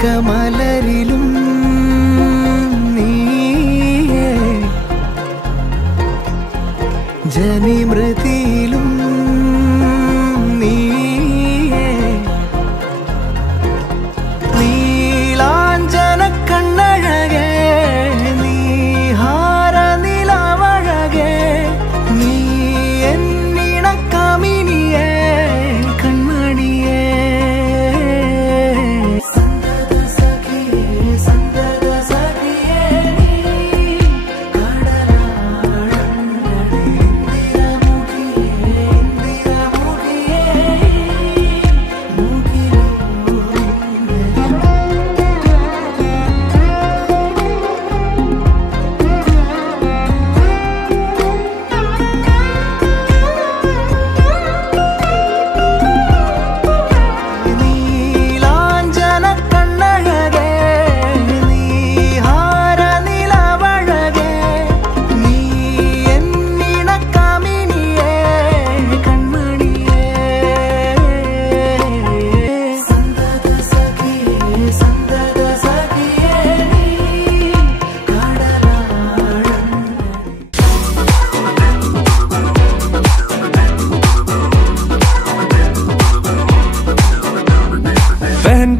കമലരിലും നീയേ ജനിമൃതിയിലും നീയേ നീലാഞ്ജന കണ്ണഴകേ നീഹാര നിലവഴകേ നീ എന്നിണക്കമിനിയേ കൺമണിയേ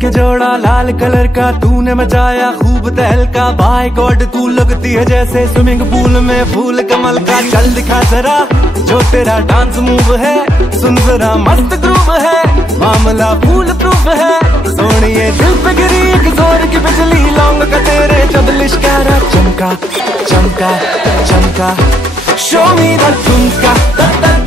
के जोड़ा लाल कलर का तूने मचाया खूब तहलका बाय गॉड तू लगती है जैसे स्विमिंग पूल में फूल कमल का चल दिखा जरा जो तेरा डांस मूव है सुन जरा मस्त ग्रूव है मामला फूल प्रूफ है सोनिए दिल पे गिरी एक जोर की बिजली लौंग का तेरे जब लिश्कारा चमका चमका चमका शो मी द ठुमका